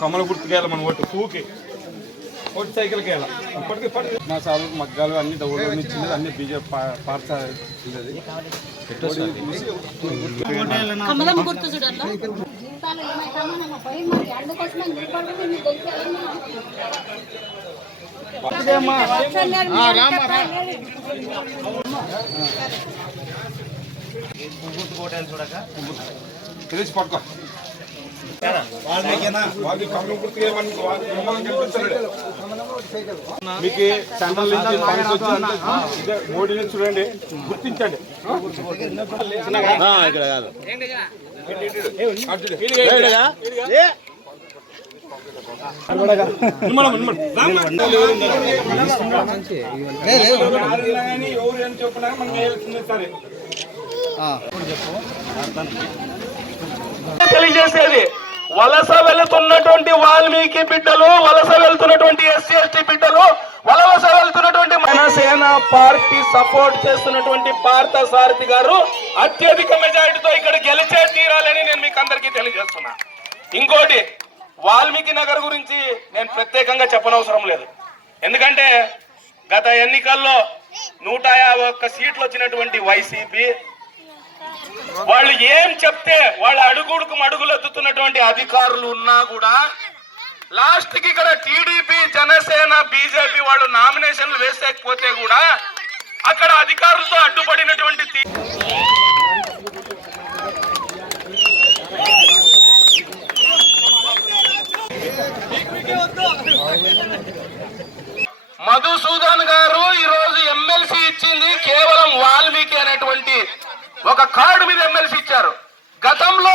కమ్మల గుర్తుకేయాలి మన vote పూకి vote సైకిల్కి వెళ్ళాలి ఇప్పటికి మా సార్లు మగ్గాలు అన్ని డబ్బులు ఇచ్చినది అన్ని బీజేపీ పార్టీ తెలిసి పట్టుకో మీకు సెంట్రల్ నుంచి ఫండ్స్ వచ్చి మోడీని చూడండి గుర్తించండి. ఇక్కడ కాదు ఎవరు అని చెప్పినా మనం వేయాల్సిందే సరే తెలియజేసేది. వలస వెళుతున్నటువంటి వాల్మీకి బిడ్డలు, వలస వెళ్తున్నటువంటి ఎస్సీ ఎస్టీ బిడ్డలు, వలస వెళ్తున్నటువంటి జనసేన పార్టీ సపోర్ట్ చేస్తున్నటువంటి పార్థ సారథి గారు అత్యధిక మెజారిటీతో ఇక్కడ గెలిచే తీరాలని నేను మీకు అందరికీ తెలియజేస్తున్నా. ఇంకోటి, వాల్మీకి నగర్ గురించి నేను ప్రత్యేకంగా చెప్పనవసరం లేదు. ఎందుకంటే గత ఎన్నికల్లో 151 సీట్లు వచ్చినటువంటి వైసీపీ వాళ్ళు ఏం చెప్తే వాళ్ళ అడుగులు ఎత్తుతున్నటువంటి అధికారులు ఉన్నా కూడా లాస్ట్ కి ఇక్కడ టీడీపీ, జనసేన, బీజేపీ వాళ్ళు నామినేషన్లు వేసేకపోతే కూడా అక్కడ అధికారులతో అడ్డుపడినటువంటి మధుసూదన్ గారు ఈరోజు ఎమ్మెల్సీ ఇచ్చింది కేవలం వాల్మీకి అనేటువంటి ఒక కార్డు మీద ఎమ్మెల్సీ ఇచ్చారు. గతంలో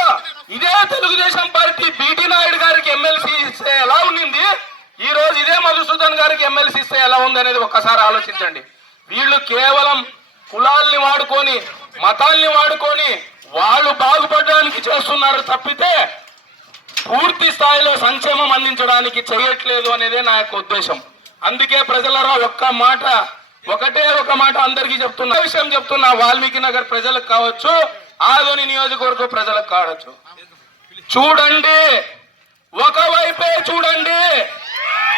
ఇదే తెలుగుదేశం పార్టీ బీటీ నాయుడు గారికి ఎమ్మెల్సీ ఇస్తే ఎలా ఉండింది, ఈ రోజు ఇదే మధుసూదన్ గారికి ఎమ్మెల్సీ ఇస్తే ఎలా ఉంది అనేది ఒక్కసారి ఆలోచించండి. వీళ్ళు కేవలం కులాల్ని వాడుకొని, మతాల్ని వాడుకొని వాళ్ళు బాగుపడడానికి చేస్తున్నారు తప్పితే పూర్తి స్థాయిలో సంక్షేమం అందించడానికి చేయట్లేదు అనేదే నా యొక్క ఉద్దేశం. అందుకే ప్రజలరా ఒకటే ఒక మాట అందరికీ చెప్తున్నా, విషయం చెప్తున్నా. వాల్మీకి నగర్ ప్రజలకు కావచ్చు, ఆదోని నియోజకవర్గ ప్రజలకు కావచ్చు, చూడండి, ఒకవైపే చూడండి,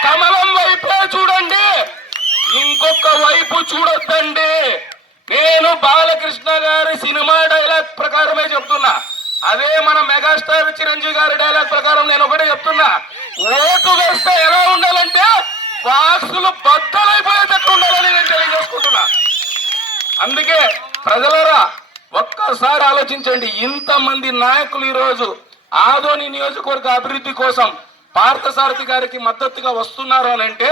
కమలం వైపే చూడండి, ఇంకొక వైపు చూడొద్దండి. నేను బాలకృష్ణ గారి సినిమా డైలాగ్ ప్రకారమే చెప్తున్నా. అదే మన మెగాస్టార్ చిరంజీవి గారి డైలాగ్ ప్రకారం నేను ఒకటే చెప్తున్నా. ఓటు వేస్తే ఎలా ఉండాలంటే బాక్సులు బద్దలైపోయేటట్టు ఉండాలని నేను తెలియజేసుకుంటున్నా. అందుకే ప్రజలరా ఒక్కసారి ఆలోచించండి. ఇంతమంది నాయకులు ఈరోజు ఆదోని నియోజకవర్గ అభివృద్ధి కోసం పార్థసారథి గారికి మద్దతుగా వస్తున్నారు అని అంటే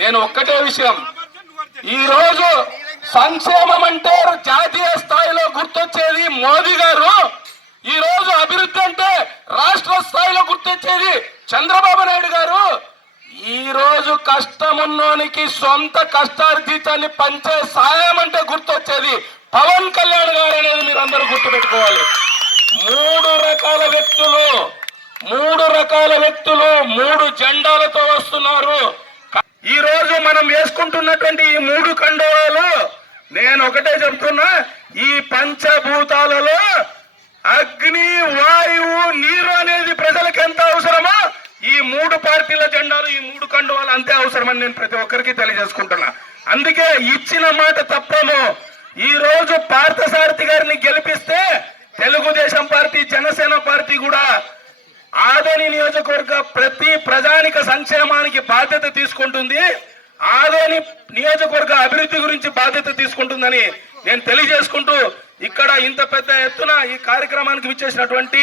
నేను ఒక్కటే విషయం, ఈరోజు సంక్షేమం అంటే జాతీయ స్థాయిలో గుర్తొచ్చేది మోదీ గారు, ఈ రోజు అభివృద్ధి అంటే రాష్ట్ర స్థాయిలో గుర్తొచ్చేది చంద్రబాబు నాయుడు గారు, ఈ రోజు కష్టమున్నోనికి సొంత కష్టార్జితాన్ని పంచే సాయం అంటే గుర్తొచ్చేది పవన్ కళ్యాణ్ గారు అనేది మీరు అందరూ గుర్తుపెట్టుకోవాలి. మూడు రకాల వ్యక్తులు 3 జెండాలతో వస్తున్నారు. ఈ రోజు మనం వేసుకుంటున్నటువంటి ఈ 3 కండువాలు, నేను ఒకటే చెప్తున్నా, ఈ పంచభూతాలలో అగ్ని, వాయువు, నీరు అనేది ప్రజలకు ఎంత అవసరమో ఈ 3 పార్టీల జెండాలు, ఈ 3 కండువాలు అంతే అవసరమని నేను ప్రతి ఒక్కరికి తెలియజేసుకుంటున్నా. అందుకే ఇచ్చిన మాట తప్పము. ఈ రోజు పార్థసారథి గారిని గెలిపిస్తే తెలుగుదేశం పార్టీ, జనసేన పార్టీ కూడా ఆదోని నియోజకవర్గ ప్రతి ప్రజానిక సంక్షేమానికి బాధ్యత తీసుకుంటుంది, ఆదోని నియోజకవర్గ అభివృద్ధి గురించి బాధ్యత తీసుకుంటుందని నేను తెలియజేసుకుంటూ, ఇక్కడ ఇంత పెద్ద ఎత్తున ఈ కార్యక్రమానికి విచ్చేసినటువంటి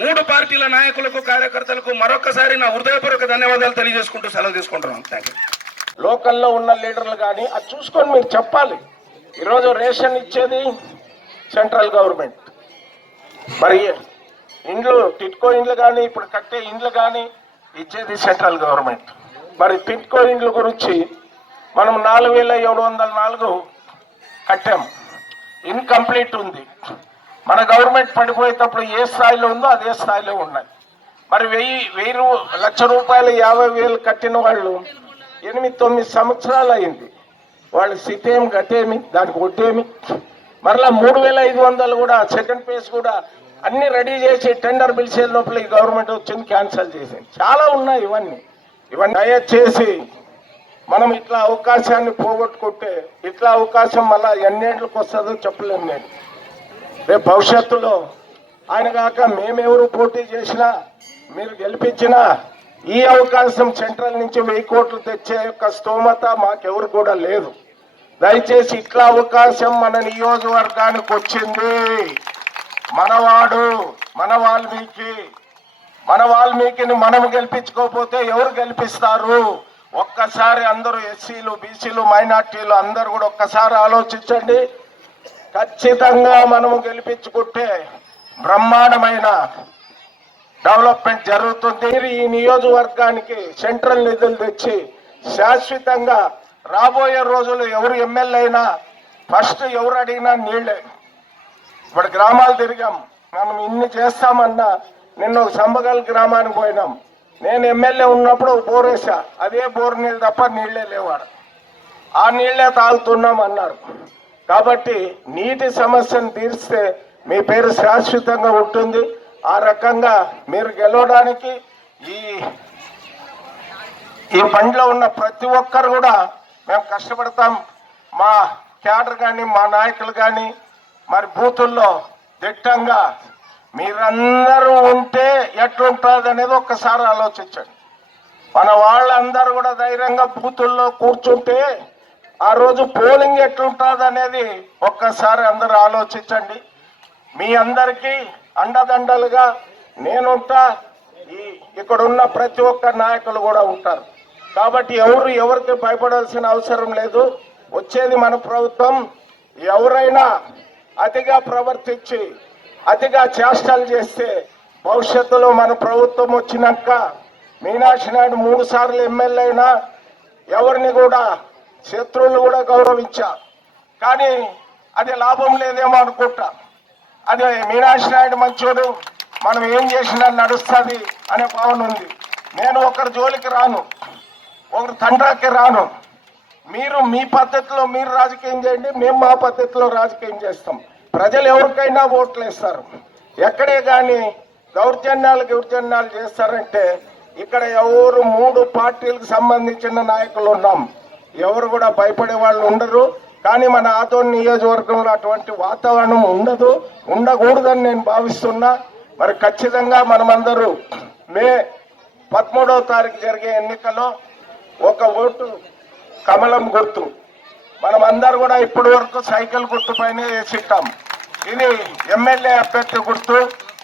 3 పార్టీల నాయకులకు, కార్యకర్తలకు మరొకసారి నా హృదయపూర్వక ధన్యవాదాలు తెలియజేసుకుంటూ సెలవు తీసుకుంటున్నాను. Thank you. లోకల్లో ఉన్న లీడర్లు కానీ అది చూసుకొని మీరు చెప్పాలి. ఈరోజు రేషన్ ఇచ్చేది సెంట్రల్ గవర్నమెంట్, మరి ఇండ్లు, టిట్కో ఇండ్లు కానీ ఇప్పుడు కట్టే ఇండ్లు కానీ ఇచ్చేది సెంట్రల్ గవర్నమెంట్. మరి టిట్కో ఇండ్ల గురించి మనం 4704 కట్టాం, ఇన్కంప్లీట్ ఉంది. మన గవర్నమెంట్ పడిపోయేటప్పుడు ఏ స్థాయిలో ఉందో అదే స్థాయిలో ఉన్నాయి. మరి 1,000 లక్ష రూపాయలు 50,000 కట్టిన వాళ్ళు 8-9 సంవత్సరాలు అయింది. వాళ్ళు సిటేమి గట్టేమి దానికి ఒట్టేమి, మరలా 3,500 కూడా సెకండ్ ఫేజ్ కూడా అన్ని రెడీ చేసి టెండర్ పిలిచే లోపల ఈ గవర్నమెంట్ వచ్చింది, క్యాన్సిల్ చేసింది. చాలా ఉన్నాయి ఇవన్నీ. దయచేసి మనం ఇట్లా అవకాశాన్ని పోగొట్టుకుంటే ఇట్లా అవకాశం మళ్ళా ఎన్నేళ్ళకి వస్తుందో చెప్పలేము. నేను రేపు భవిష్యత్తులో ఆయన కాక మేమెవరు పోటీ చేసినా మీరు గెలిపించినా ఈ అవకాశం సెంట్రల్ నుంచి 1000 కోట్లు తెచ్చే యొక్క స్తోమత మాకెవరు కూడా లేదు. దయచేసి ఇట్లా అవకాశం మన నియోజకవర్గానికి వచ్చింది. మనవాడు మన వాల్మీకిని మనం గెలిపించుకోకపోతే ఎవరు గెలిపిస్తారు? ఒక్కసారి అందరూ ఎస్సీలు, బీసీలు, మైనార్టీలు అందరూ కూడా ఒక్కసారి ఆలోచించండి. ఖచ్చితంగా మనము గెలిపించుకుంటే బ్రహ్మాండమైన డెవలప్మెంట్ జరుగుతుంది. ఈ నియోజకవర్గానికి సెంట్రల్ నిధులు తెచ్చి శాశ్వతంగా రాబోయే రోజులు ఎవరు ఎమ్మెల్యే అయినా ఫస్ట్ ఎవరు అడిగినా నీళ్లే. ఇప్పుడు గ్రామాలు తిరిగాం, మనం ఇన్ని చేస్తామన్నా. నిన్న ఒక సంబగల్ గ్రామానికి పోయినాం. నేను ఎమ్మెల్యే ఉన్నప్పుడు బోర్ వేసా, అదే బోర్ నీళ్ళు తప్ప నీళ్లే లేవాడు. ఆ నీళ్లే తాగుతున్నాం అన్నారు. కాబట్టి నీటి సమస్యను తీర్స్తే మీ పేరు శాశ్వతంగా ఉంటుంది. ఆ రకంగా మీరు గెలవడానికి ఈ బండిలో ఉన్న ప్రతి ఒక్కరు కూడా మేము కష్టపడతాం. మా క్యాడర్ కానీ మా నాయకులు కానీ మరి బూతుల్లో దిట్టంగా మీరందరూ ఉంటే ఎట్లుంటుంది అనేది ఒక్కసారి ఆలోచించండి. మన వాళ్ళందరూ కూడా ధైర్యంగా బూతుల్లో కూర్చుంటే ఆ రోజు పోలింగ్ ఎట్లుంటుంది అనేది ఒక్కసారి అందరూ ఆలోచించండి. మీ అందరికీ అండదండలుగా నేనుంటా, ఇక్కడ ఉన్న ప్రతి ఒక్క నాయకులు కూడా ఉంటారు. కాబట్టి ఎవరికి భయపడాల్సిన అవసరం లేదు. వచ్చేది మన ప్రభుత్వం. ఎవరైనా అతిగా ప్రవర్తించి అతిగా చేష్టలు చేస్తే భవిష్యత్తులో మన ప్రభుత్వం వచ్చినాక మీనాక్షి నాయుడు 3 సార్లు ఎమ్మెల్యే అయినా ఎవరిని కూడా శత్రువులు కూడా గౌరవించా, కానీ అది లాభం లేదేమో అనుకుంటా. అది మీనాక్షి నాయుడు మంచోడు, మనం ఏం చేసినా నడుస్తుంది అనే భావన ఉంది. నేను ఒకరి జోలికి రాను, ఒకరి తండ్రికి రాను. మీరు మీ పద్ధతిలో మీరు రాజకీయం చేయండి, మేము మా పద్ధతిలో రాజకీయం చేస్తాం. ప్రజలు ఎవరికైనా ఓట్లు వేస్తారు. ఎక్కడే కానీ దౌర్జన్యాలు చేస్తారంటే ఇక్కడ ఎవరు 3 పార్టీలకు సంబంధించిన నాయకులు ఉన్నాం. ఎవరు కూడా భయపడే వాళ్ళు ఉండరు. కానీ మన ఆదోని నియోజకవర్గంలో అటువంటి వాతావరణం ఉండకూడదని నేను భావిస్తున్నా. మరి ఖచ్చితంగా మనమందరూ మే 13వ తారీఖు జరిగే ఎన్నికల్లో ఒక ఓటు కమలం గుర్తు. మనమందరూ కూడా ఇప్పటి వరకు సైకిల్ గుర్తు పైన వేసిట్టాం. ఇది ఎమ్మెల్యే అభ్యర్థి గుర్తు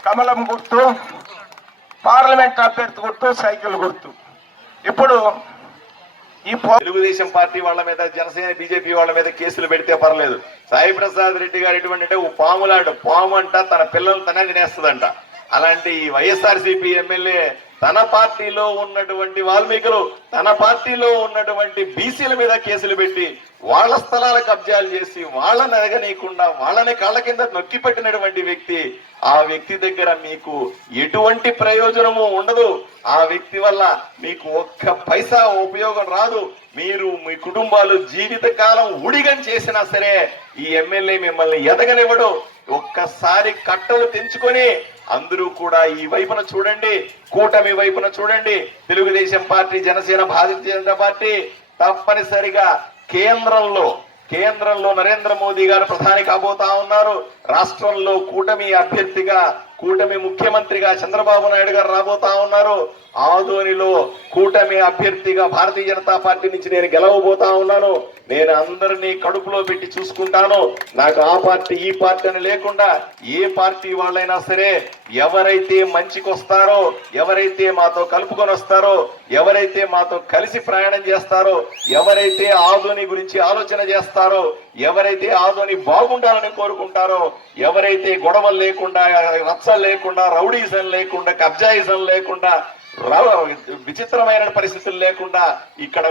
కమలం గుర్తు, పార్లమెంట్ అభ్యర్థి గుర్తు సైకిల్ గుర్తు. ఇప్పుడు ఈ తెలుగుదేశం పార్టీ వాళ్ళ మీద, జనసేన బీజేపీ వాళ్ళ మీద కేసులు పెడితే పర్లేదు. సాయి ప్రసాద్ రెడ్డి గారు ఎటువంటి అంటే పాము అంట తన పిల్లలు తనే తినేస్తుందంట. అలాంటి వైఎస్ఆర్సీపీ ఎమ్మెల్యే తన పార్టీలో ఉన్నటువంటి వాల్మీకులు, తన పార్టీలో ఉన్నటువంటి బీసీల మీద కేసులు పెట్టి వాళ్ళ స్థలాల కబ్జాలు చేసి వాళ్ళని ఎదగనీయకుండా వాళ్ళని కాళ్ళ కింద నొక్కి పెట్టినటువంటి వ్యక్తి. ఆ వ్యక్తి దగ్గర మీకు ఎటువంటి ప్రయోజనము ఉండదు. ఆ వ్యక్తి వల్ల మీకు ఒక్క పైసా ఉపయోగం రాదు. మీరు మీ కుటుంబాలు జీవితకాలం ఊడిగం చేసినా సరే ఈ ఎమ్మెల్యే మిమ్మల్ని ఎదగనివ్వడు. ఒక్కసారి కట్టలు తెంచుకొని అందరూ కూడా ఈ వైపున చూడండి, కూటమి వైపున చూడండి. తెలుగుదేశం పార్టీ, జనసేన, భారతీయ జనతా పార్టీ తప్పనిసరిగా కేంద్రంలో నరేంద్ర మోదీ గారు ప్రధాని కాబోతా ఉన్నారు. రాష్ట్రంలో కూటమి ముఖ్యమంత్రిగా చంద్రబాబు నాయుడు గారు రాబోతా ఉన్నారు. ఆదోనిలో కూటమి అభ్యర్థిగా భారతీయ జనతా పార్టీ నుంచి నేను గెలవబోతా ఉన్నాను. నేను అందరినీ కడుపులో పెట్టి చూసుకుంటాను. నాకు ఆ పార్టీ ఈ పార్టీ అని లేకుండా ఏ పార్టీ వాళ్ళైనా సరే ఎవరైతే మంచికొస్తారో, ఎవరైతే మాతో కలుపుకొని వస్తారో, ఎవరైతే మాతో కలిసి ప్రయాణం చేస్తారో, ఎవరైతే ఆదోని గురించి ఆలోచన చేస్తారో, ఎవరైతే ఆదోని బాగుండాలని కోరుకుంటారో, ఎవరైతే గొడవలు లేకుండా, రచ్చలు లేకుండా, రౌడీజం లేకుండా, కబ్జాయిజం లేకుండా, విచిత్రమైన పరిస్థితులు లేకుండా ఇక్కడ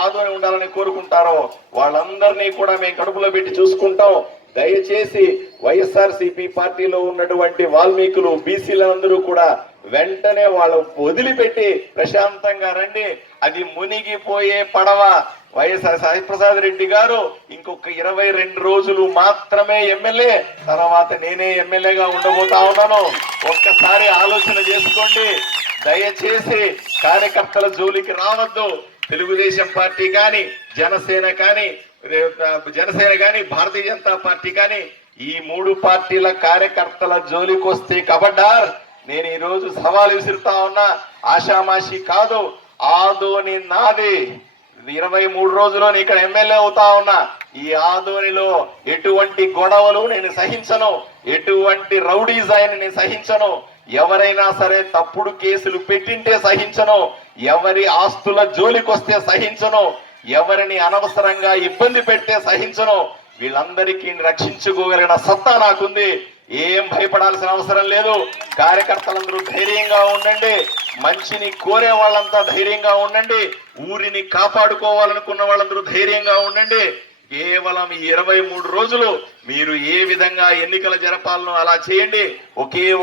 ఆదోని ఉండాలని కోరుకుంటారో వాళ్ళందరినీ కూడా మేము కడుపులో పెట్టి చూసుకుంటాం. దయచేసి వైఎస్ఆర్సీపీ పార్టీలో ఉన్నటువంటి వాల్మీకులు, బీసీలందరూ కూడా వెంటనే వాళ్ళు వదిలిపెట్టి ప్రశాంతంగా రండి. అది మునిగిపోయే పడవ. వైఎస్ఆర్ సాయిప్రసాద్ రెడ్డి గారు ఇంకొక 22 రోజులు మాత్రమే ఎమ్మెల్యే, తర్వాత నేనే ఎమ్మెల్యేగా ఉండబోతా ఉన్నాను. ఒక్కసారి ఆలోచన చేసుకోండి. దయచేసి కార్యకర్తల జోలికి రావద్దు. తెలుగుదేశం పార్టీ కానీ జనసేన కానీ భారతీయ జనతా పార్టీ కానీ ఈ 3 పార్టీల కార్యకర్తల జోలికి వస్తే కబడ్డార్. నేను ఈ రోజు సవాల్ విసురుతా ఉన్నా, ఆషామాషి కాదు. ఆదోని నాది. 23 రోజుల్లో ఇక్కడ ఎమ్మెల్యే అవుతా ఉన్నా. ఈ ఆదోనిలో ఎటువంటి గొడవలు నేను సహించను, ఎటువంటి రౌడీజాయిని నేను సహించను. ఎవరైనా సరే తప్పుడు కేసులు పెట్టింటే సహించను, ఎవరి ఆస్తుల జోలికొస్తే సహించను, ఎవరిని అనవసరంగా ఇబ్బంది పెడితే సహించను. వీళ్ళందరికీ రక్షించుకోగలిగిన సత్తా నాకుంది. ఏం భయపడాల్సిన అవసరం లేదు. కార్యకర్తలందరూ ధైర్యంగా ఉండండి. మంచిని కోరే వాళ్ళంతా ధైర్యంగా ఉండండి. ఊరిని కాపాడుకోవాలనుకున్న వాళ్ళందరూ ధైర్యంగా ఉండండి. కేవలం 23 రోజులు మీరు ఏ విధంగా ఎన్నికలు జరపాలనో అలా చేయండి.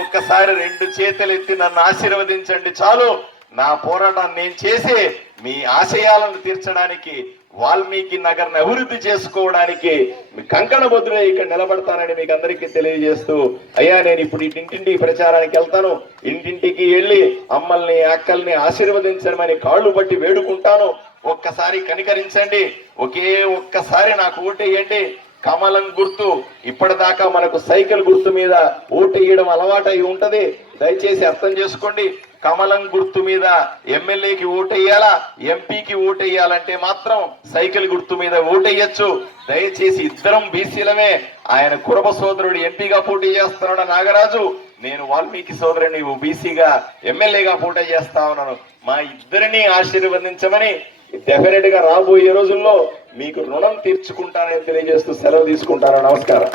ఒక్కసారి 2 చేతులు ఎత్తి నన్ను ఆశీర్వదించండి చాలు. నా పోరాటాన్ని నేను చేసి మీ ఆశయాలను తీర్చడానికి, వాల్మీకి నగర్ని అభివృద్ధి చేసుకోవడానికి మీ కంకణబద్దులే ఇక్కడ నిలబడతానని మీకు అందరికీ తెలియజేస్తూ, అయ్యా నేను ఇప్పుడు ఇంటింటికి ప్రచారానికి వెళ్తాను. ఇంటింటికి వెళ్ళి అమ్మల్ని అక్కల్ని ఆశీర్వదించమని కాళ్ళు పట్టి వేడుకుంటాను. ఒక్కసారి కనికరించండి. ఒక్కసారి నాకు ఓటేయండి. కమలం గుర్తు. ఇప్పటిదాకా మనకు సైకిల్ గుర్తు మీద ఓటేయడం అలవాటు అయి ఉంటది. దయచేసి అర్థం చేసుకోండి. కమలం గుర్తు మీద ఎమ్మెల్యేకి ఓటేయాలా, ఎంపీకి ఓటేయాలంటే మాత్రం సైకిల్ గుర్తు మీద ఓటేయచ్చు. దయచేసి ఇద్దరం బీసీలమే. ఆయన కురబ సోదరుడు ఎంపీగా పోటీ చేస్తున్నాడు నాగరాజు, నేను వాల్మీకి సోదరుని బీసీగా ఎమ్మెల్యేగా పోటీ చేస్తా ఉన్నాను. మా ఇద్దరిని ఆశీర్వదించమని డెఫినెట్ గా రాబోయే రోజుల్లో మీకు రుణం తీర్చుకుంటానని తెలియజేస్తూ సెలవు తీసుకుంటాను. నమస్కారం.